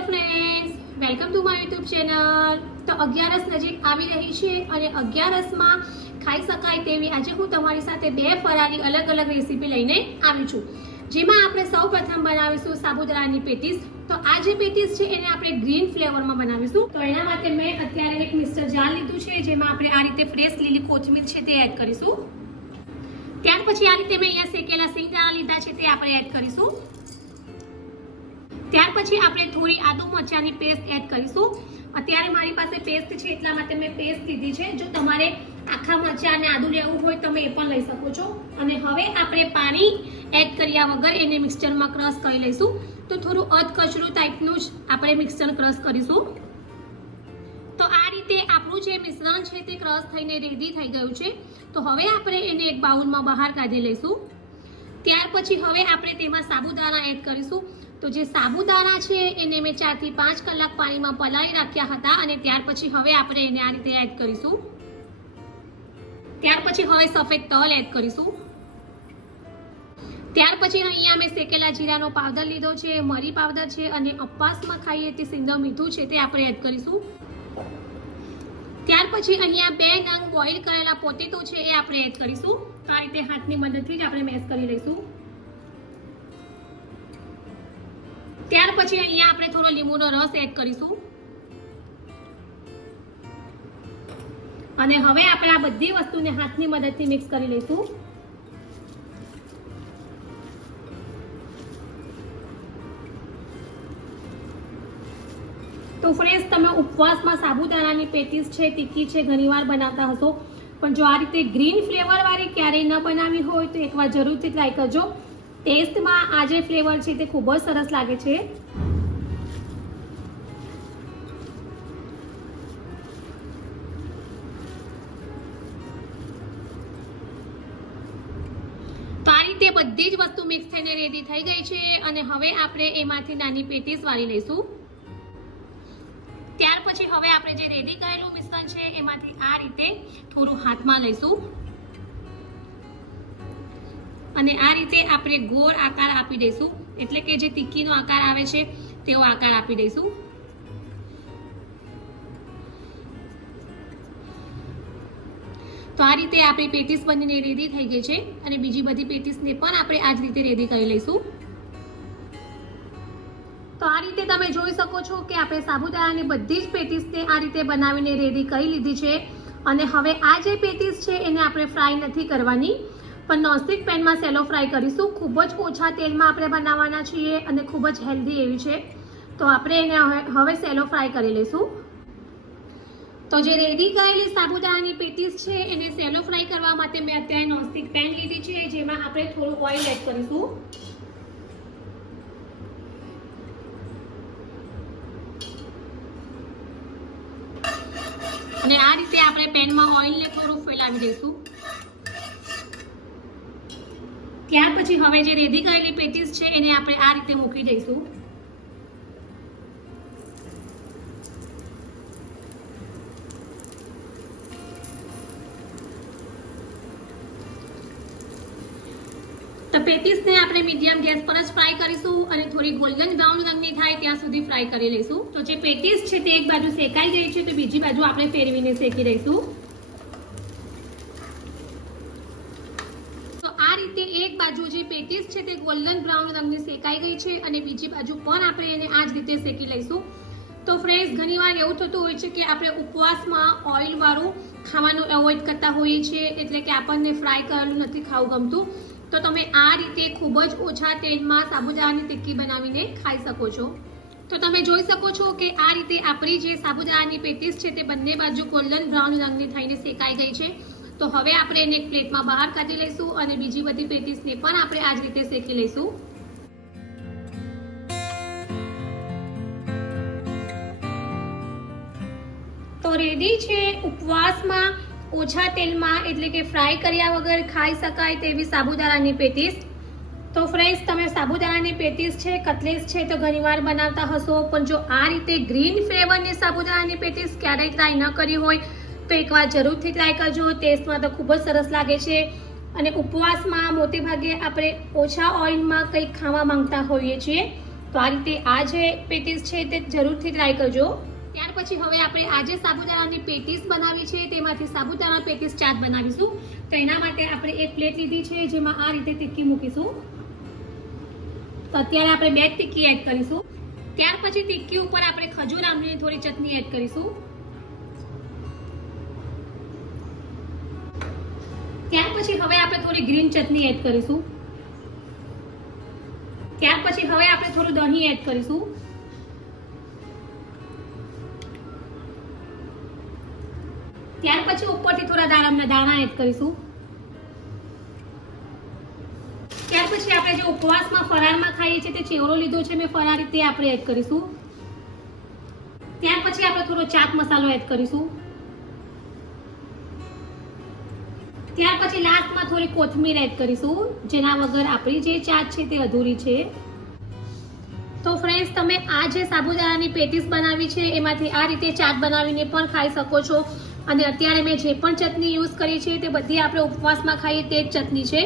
Hello friends, welcome to my YouTube channel. તો 11સ નજીક આવી રહી છે અને 11સમાં ખાઈ શકાય તેવી આજે હું તમારી સાથે બે ફરાળી અલગ અલગ રેસીપી લઈને આવી છું, જેમાં આપણે સૌપ્રથમ બનાવીશું સાબુદાણાની પેટીસ। તો આ જે પેટીસ છે એને આપણે ગ્રીન ફ્લેવરમાં બનાવીશું। તો એના માટે મેં અત્યારે એક મિક્સર જાર લીધું છે, જેમાં આપણે આ રીતે ફ્રેશ લીલી કોથમીર છે તે એડ કરીશું। ત્યાર પછી આ રીતે મેં અહીંયા શેકેલા સિંગદાણા લીધા છે તે આપણે એડ કરીશું। ત્યાર પછી આપણે થોડી આદુ મરચાંની પેસ્ટ એડ કરીશું। અત્યારે મારી પાસે પેસ્ટ છે એટલા માટે મેં પેસ્ટ લીધી છે। જો તમારે આખા મરચાં અને આદુ લેવું હોય તમે એ પણ લઈ શકો છો। અને હવે આપણે પાણી એડ કર્યા વગર એને મિક્સચરમાં ક્રશ કરી લઈશું। તો થોડું અધકચરું ટાઈપનું જ આપણે મિક્સચર ક્રશ કરીશું। તો આ રીતે આપણું જે મિશ્રણ છે તે ક્રશ થઈને રેડી થઈ ગયું છે। તો હવે આપણે એને એક બાઉલમાં બહાર કાઢી લઈશું। ત્યાર પછી હવે આપણે તેમાં સાબુદાણા એડ કરીશું। તો જે સાબુદાણા છે એને મેં 4 થી 5 કલાક પાણીમાં પલાળી રાખ્યા હતા અને ત્યાર પછી હવે આપણે એને આ રીતે એડ કરીશું। ત્યાર પછી હવે સફેદ તલ એડ કરીશું। ત્યાર પછી અહીંયા મેં શેકેલા જીરાનો પાવડર લીધો છે, મરી પાવડર છે અને ઉપવાસમાં ખાઈએ તે સિંધવ મીઠું છે તે આપણે એડ કરીશું। ત્યાર પછી અહીંયા 2 નંગ બોઇલ કરેલા પોટેટો છે એ આપણે એડ કરીશું। તો આ રીતે હાથની મદદથી જ આપણે મેશ કરી લઈશું। ત્યાર પછી અહીંયા આપણે થોડો લીંબુનો રસ એડ કરીશું અને હવે આપણે આ બધી વસ્તુને હાથની મદદથી મિક્સ કરી લઈશું। તો ફ્રેન્ડ્સ, તમે ઉપવાસમાં સાબુદાણાની પેટીસ છે, ટિક્કી છે ઘણીવાર બનાવતા હશો, પણ જો આ રીતે ગ્રીન ફ્લેવર વાળી ક્યારેય ન બનાવી હોય તો એકવાર જરૂરથી ટ્રાય કરજો। ટેસ્ટમાં આ જે ફ્લેવર છે તે ખૂબ જ સરસ લાગે છે। તો આ રીતે બધી જ વસ્તુ મિક્સ થઈને રેડી થઈ ગઈ છે અને હવે આપણે એમાંથી નાની પેટીસ વાળી લઈશું। ત્યાર પછી હવે આપણે જે રેડી કરેલું મિશ્રણ છે એમાંથી આ રીતે થોડું હાથમાં લઈશું અને આ રીતે આપણે ગોળ આકાર આપી દઈશું, એટલે કે જે ટિક્કીનો આકાર આવે છે તેવો આકાર આપી દઈશું। તો આ રીતે આપણી પેટીસ બનીને રેડી થઈ ગઈ છે અને બીજી બધી પેટીસને પણ આપણે આ જ રીતે રેડી કરી લઈશું। તો આ રીતે તમે જોઈ શકો છો કે આપણે સાબુદાણાની બધી જ પેટીસને આ રીતે બનાવીને રેડી કરી લીધી છે અને હવે આ જે પેટીસ છે એને આપણે ફ્રાય નથી કરવાની, પણ નોનસ્ટિક પેનમાં સેલો ફ્રાય કરીશું। ખૂબ જ ઓછા તેલમાં આપણે બનાવવાના છીએ અને ખૂબ જ હેલ્ધી એવી છે। તો આપણે એને હવે સેલો ફ્રાય કરી લઈશું। તો જે રેડી કરેલી સાબુદાણાની પેટીસ છે એને સેલો ફ્રાય કરવા માટે મેં અત્યારે નોનસ્ટિક પેન લીધી છે, જેમાં આપણે થોડું ઓઇલ એડ કરીશું અને આ રીતે આપણે પેનમાં ઓઇલને થોડું ફેલાવી દઈશું। ત્યાર પછી હવે જે રેડી કરેલી પેટીસ છે એને આપણે આ રીતે મૂકી દઈશું। તો પેટીસને આપણે મીડિયમ ગેસ પર જ ફ્રાય કરીશું અને થોડી ગોલ્ડન બ્રાઉન રંગની થાય ત્યાં સુધી ફ્રાય કરી લઈશું। તો જે પેટીસ છે તે એક બાજુ શેકાઈ ગઈ છે તો બીજી બાજુ આપણે ફેરવીને શેકી દઈશું। એક બાજુ જે પેટીસ છે તે ગોલ્ડન બ્રાઉન રંગની શેકાઈ ગઈ છે અને બીજી બાજુ પણ આપણે એને આ જ રીતે શેકી લઈશું। તો ફ્રેન્ડ્સ, ઘણીવાર એવું થતું હોય છે કે આપણે ઉપવાસમાં ઓઇલ વાળું ખાવાનું એવોઇડ કરતા હોઈએ છીએ, એટલે કે આપણને ફ્રાય કરેલું નથી ખાવું ગમતું। તો તમે આ રીતે ખૂબ જ ઓછા તેલમાં સાબુદાણાની ટિક્કી બનાવીને ખાઈ શકો છો। તો તમે જોઈ શકો છો કે આ રીતે આપણી જે સાબુદાણાની પેટીસ છે તે બંને બાજુ ગોલ્ડન બ્રાઉન રંગની થઈને શેકાઈ ગઈ છે। તો હવે આપણે એને એક પ્લેટમાં બહાર કાઢી લઈશું અને બીજી બધી પેટીસને પણ આપણે આ જ રીતે શેકી લઈશું। તો રેડી છે ઉપવાસમાં ઓછા તેલમાં, એટલે કે ફ્રાય કર્યા વગર ખાઈ શકાય તેવી સાબુદાણાની પેટીસ। તો ફ્રેન્ડ્સ, તમે સાબુદાણાની પેટીસ છે, કટલેસ છે તો ઘણીવાર બનાવતા હશો, પણ જો આ રીતે ગ્રીન ફ્લેવરની સાબુદાણાની પેટીસ ક્યારેય ટ્રાય ન કરી હોય તો એકવાર જરૂરથી ટ્રાય કરજો। ટેસ્ટમાં તો ખૂબ જ સરસ લાગે છે અને ઉપવાસમાં મોટે ભાગે આપણે ઓછા ઓઇલમાં કંઈક ખાવા માંગતા હોઈએ છીએ તો આ રીતે આ જે પેટીસ છે તે જરૂરથી ટ્રાય કરજો. ત્યાર પછી હવે આપણે આજે સાબુદાણાની પેટીસ બનાવી છે તેમાંથી સાબુદાણા પેટીસ ચાટ બનાવીશું. તો એના માટે આપણે એક પ્લેટ લીધી છે જેમાં આ રીતે ટિક્કી મૂકીશું. તો અત્યારે આપણે 2 ટિક્કી એડ કરીશું. ત્યાર પછી ટિક્કી ઉપર આપણે ખજૂર આમલીની થોડી ચટણી એડ કરીશું. ત્યાર પછી હવે આપણે થોડી ગ્રીન ચટણી એડ કરીશું. ત્યાર પછી હવે આપણે થોડું દહીં એડ કરીશું. ત્યાર પછી ઉપરથી થોડા દાડમના દાણા એડ કરીશું. ત્યાર પછી આપણે જે ઉપવાસમાં ફરાળમાં ખાઈએ છીએ તે ચેવડો લીધો છે મેં ફરાળી, તે આપણે એડ કરીશું. ત્યાર પછી આપણે થોડો ચાટ મસાલો એડ કરીશું. ત્યાર પછી લાસ્ટમાં થોડી કોથમીર એડ કરીશું, જેના વગર આપણી જે ચાટ છે તે અધૂરી છે. તો ફ્રેન્ડ્સ, તમે આ જે સાબુદાણાની પેટીસ બનાવી છે એમાંથી આ રીતે ચાટ બનાવીને પણ ખાઈ શકો છો. અને અત્યારે મેં જે પણ ચટણી યુઝ કરી છે તે બધી આપણે ઉપવાસમાં ખાઈએ તે જ ચટણી છે.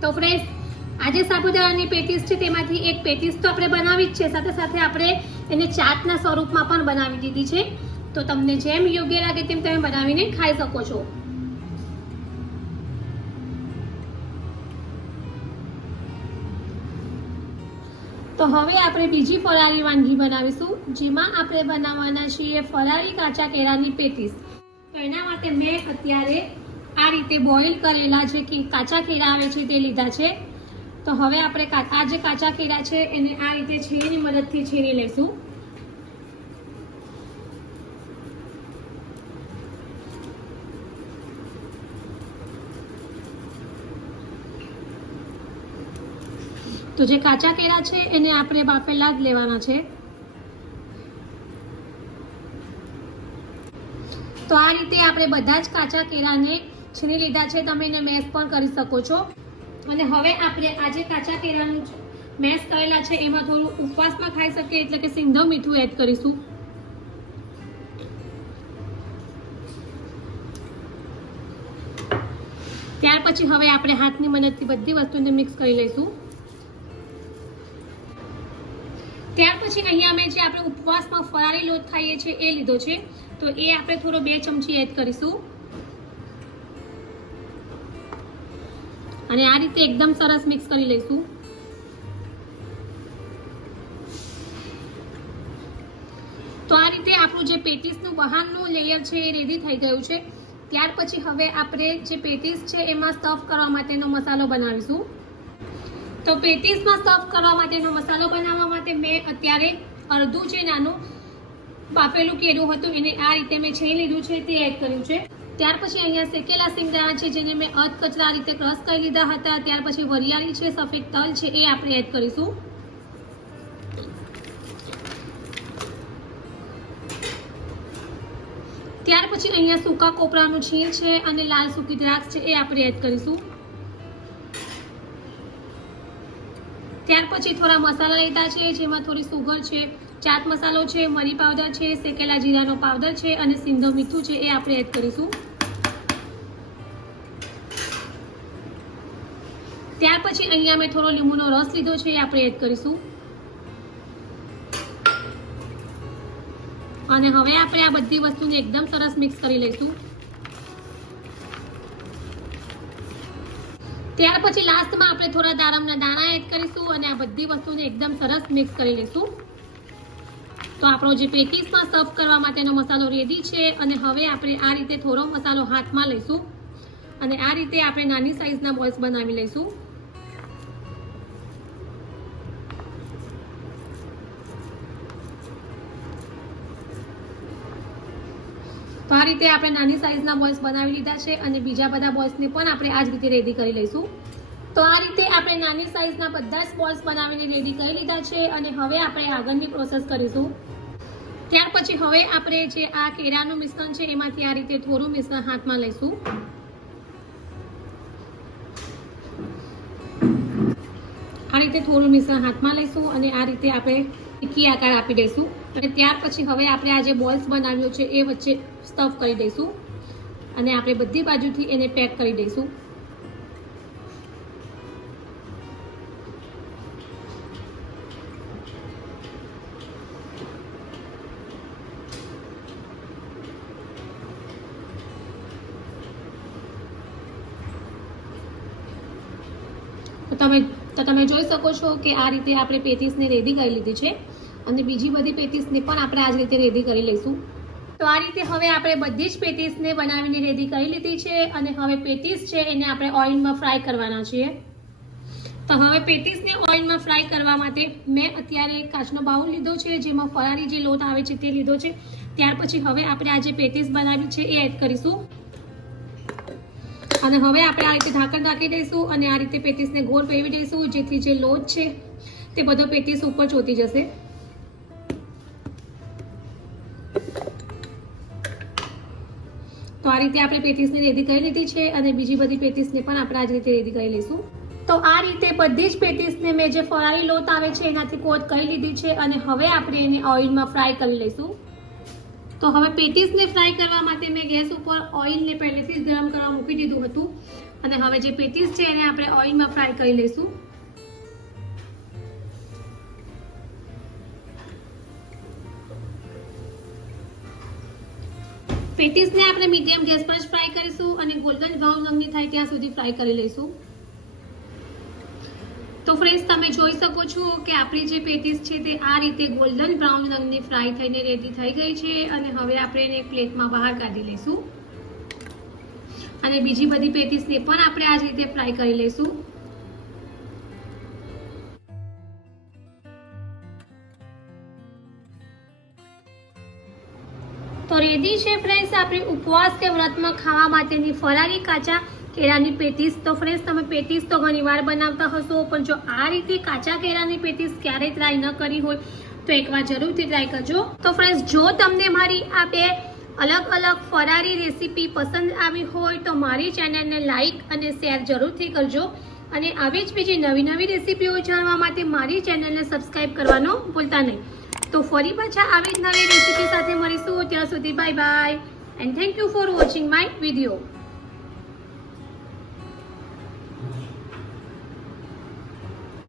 તો ફ્રેન્ડ્સ, આજે સાબુદાણાની પેટીસ છે તેમાંથી એક પેટીસ તો આપણે બનાવી જ છે, સાથે સાથે આપણે એને ચાટના સ્વરૂપમાં પણ બનાવી દીધી છે. તો તમને જેમ યોગ્ય લાગે તેમ તમે બનાવીને ખાઈ શકો છો. તો હવે આપણે બીજી ફરાળી વાનગી બનાવીશું, જેમાં આપણે બનાવવાના છીએ ફરાળી કાચા કેળાની પેટીસ. તો એના માટે મેં અત્યારે આ રીતે બોઇલ કરેલા જે કાચા કેળા આવે છે તે લીધા છે. તો હવે આપણે આ જે કાચા કેળા છે એને આ રીતે છીણીની મદદથી છીણી લઈશું. તો જે કાચા કેળા છે એને આપણે બાફેલા જ લેવાના છે. તો આ રીતે આપણે બધા જ કાચા કેળાને છીણી લીધા છે. તમે એને મેશ પણ કરી શકો છો. અને હવે આપણે આ જે કાચા કેળાનું મેશ કરેલા છે એમાં થોડું ઉપવાસમાં ખાઈ શકીએ એટલે કે સિંધવ મીઠું એડ કરીશું. ત્યાર પછી હવે આપણે હાથની મદદથી બધી વસ્તુને મિક્સ કરી લઈશું. ત્યાર પછી અહીંયા મેં જે આપણે ઉપવાસમાં ફરાળી લોટ ખાઈએ છીએ એ લીધો છે. તો એ આપણે થોડો 2 ચમચી એડ કરીશું. અને આ રીતે એકદમ સરસ મિક્સ કરી લઈશું. તો આ રીતે આપણું જે પેટીસનું બહારનું લેયર છે એ રેડી થઈ ગયું છે. ત્યાર પછી હવે આપણે જે પેટીસ છે એમાં સ્ટફ કરવા માટેનો મસાલો બનાવીશું. તો પેટીસમાં સ્ટફ કરવા માટેનો મસાલો બનાવવા માટે મેં અત્યારે અડધું જે નાનું બાફેલું કેળું હતું એને આ રીતે મેં છીણી લીધું છે તે એડ કર્યું છે. ત્યાર પછી અહીંયા શેકેલા સિંગદાણા છે જેને મેં અધકચરા રીતે ક્રશ કરી લીધા હતા. ત્યાર પછી વરિયાળી છે, સફેદ તલ છે એ આપણે એડ કરીશું. ત્યાર પછી અહીંયા સૂકા કોપરાનું છીણ છે અને લાલ સૂકી દ્રાક્ષ છે એ આપણે એડ કરીશું. ત્યાર પછી થોડા મસાલા લીધા છે જેમાં થોડી સુગર છે, ચાટ મસાલો છે, મરી પાવડર છે, શેકેલા જીરાનો પાવડર છે અને સિંધવ મીઠું છે એ આપણે એડ કરીશું. ત્યાર પછી અહીંયા મેં થોડો લીંબુનો રસ લીધો છે એ આપણે એડ કરીશું. અને હવે આપણે આ બધી વસ્તુને એકદમ સરસ મિક્સ કરી લઈશું. ત્યાર પછી લાસ્ટમાં આપણે થોડા દાડમના દાણા એડ કરીશું અને આ બધી વસ્તુને એકદમ સરસ મિક્સ કરી લઈશું. તો આપણો જે પેટીસમાં સર્વ કરવા માટેનો મસાલો રેડી છે. અને હવે આપણે આ રીતે થોડો મસાલો હાથમાં લઈશું અને આ રીતે આપણે નાની સાઈઝના બોલ્સ બનાવી લઈશું. તો આ રીતે આપણે નાની સાઈઝના બોલ્સ બનાવી લીધા છે અને બીજા બધા બોલ્સને પણ આપણે આ જ રીતે રેડી કરી લઈશું. તો આ રીતે આપણે નાની સાઈઝના બધા જ બોલ્સ બનાવીને રેડી કરી લીધા છે અને હવે આપણે આગળની પ્રોસેસ કરીશું. ત્યાર પછી હવે આપણે જે આ કેળાનું મિશ્રણ છે એમાંથી આ રીતે થોડું મિશ્રણ હાથમાં લઈશું. આ રીતે થોડું મિશ્રણ હાથમાં લઈશું અને આ રીતે આપણે ટિક્કી આકાર આપી દઈશું. અને ત્યાર પછી હવે આપણે આ જે બોલ્સ બનાવ્યો છે એ વચ્ચે સ્ટફ કરી દઈશું અને આપણે બધી બાજુથી એને પેક કરી દઈશું. તમે જોઈ શકો છો કે આ રીતે આપણે પેટીસને રેડી કરી લીધી છે અને બીજી બધી પેટીસને પણ આપણે આ જ રીતે રેડી કરી લઈશું. તો આ રીતે હવે આપણે બધી જ પેટીસને બનાવીને રેડી કરી લીધી છે અને હવે પેટીસ છે એને આપણે ઓઇલમાં ફ્રાય કરવાના છીએ. તો હવે પેટીસને ઓઇલમાં ફ્રાય કરવા માટે મેં અત્યારે કાચનો બાઉલ લીધો છે જેમાં ફરારી જે લોટ આવે છે તે લીધો છે. ત્યાર પછી હવે આપણે આ જે પેટીસ બનાવી છે એ એડ કરીશું અને હવે આપણે આ રીતે ઢાંકણ ઢાંકી દઈશું અને આ રીતે પેટીસને ગોળ ફેરવી દઈશું જેથી જે લોટ છે તે બધો પેટીસ ઉપર ચોંટી જશે. તો આ રીતે આપણે પેટીસને રેડી કરી લીધી છે અને બીજી બધી પેટીસને પણ આપણે આ જ રીતે રેડી કરી લઈશું. તો આ રીતે બધી જ પેટીસને મેં જે ફરાળી લોટ આવે છે એનાથી કોટ કરી લીધી છે અને હવે આપણે એને ઓઇલમાં ફ્રાય કરી લઈશું. તો હવે પેટીસને ફ્રાય કરવા માટે મેં ગેસ ઉપર ઓઇલને પહેલેથી જ ગરમ કરવા મૂકી દીધું હતું અને હવે જે પેટીસ છે એને આપણે ઓઇલમાં ફ્રાય કરી લઈશું. પેટીસને આપણે મીડિયમ ગેસ પર જ ફ્રાય કરીશું અને ગોલ્ડન બ્રાઉન રંગની થાય ત્યાં સુધી ફ્રાય કરી લઈશું. તો ફ્રેન્ડ્સ તમે જોઈ શકો છો કે આપણી જે પેટીસ છે તે આ રીતે ગોલ્ડન બ્રાઉન રંગની ફ્રાય થઈને રેડી થઈ ગઈ છે અને હવે આપણે એને પ્લેટમાં બહાર કાઢી લઈશું અને બીજી બધી પેટીસને પણ આપણે આ જ રીતે ફ્રાય કરી લઈશું. તો રેડી છે ફ્રેન્ડ્સ આપણી ઉપવાસ કે વ્રતમાં ખાવા માટેની ફરાળી કાચા કેળાની પેટીસ. તો ફ્રેન્ડ્સ તમે પેટીસ તો ઘણીવાર બનાવતા હશો પણ જો આ રીતે કાચા કેળાની પેટીસ ક્યારેય ટ્રાય ન કરી હોય તો એકવાર જરૂરથી ટ્રાય કરજો. તો ફ્રેન્ડ્સ જો તમને મારી આ બે અલગ અલગ ફરાળી રેસીપી પસંદ આવી હોય તો મારી ચેનલને લાઈક અને શેર જરૂરથી કરજો અને આવી જ બીજી નવી નવી રેસીપીઓ જાણવા માટે મારી ચેનલને સબસ્ક્રાઈબ કરવાનું ભૂલતા નહીં. તો ફરી પાછા આવી જ નવી રેસીપી સાથે મળીશું. ત્યાં સુધી bye bye and thank you for watching my video.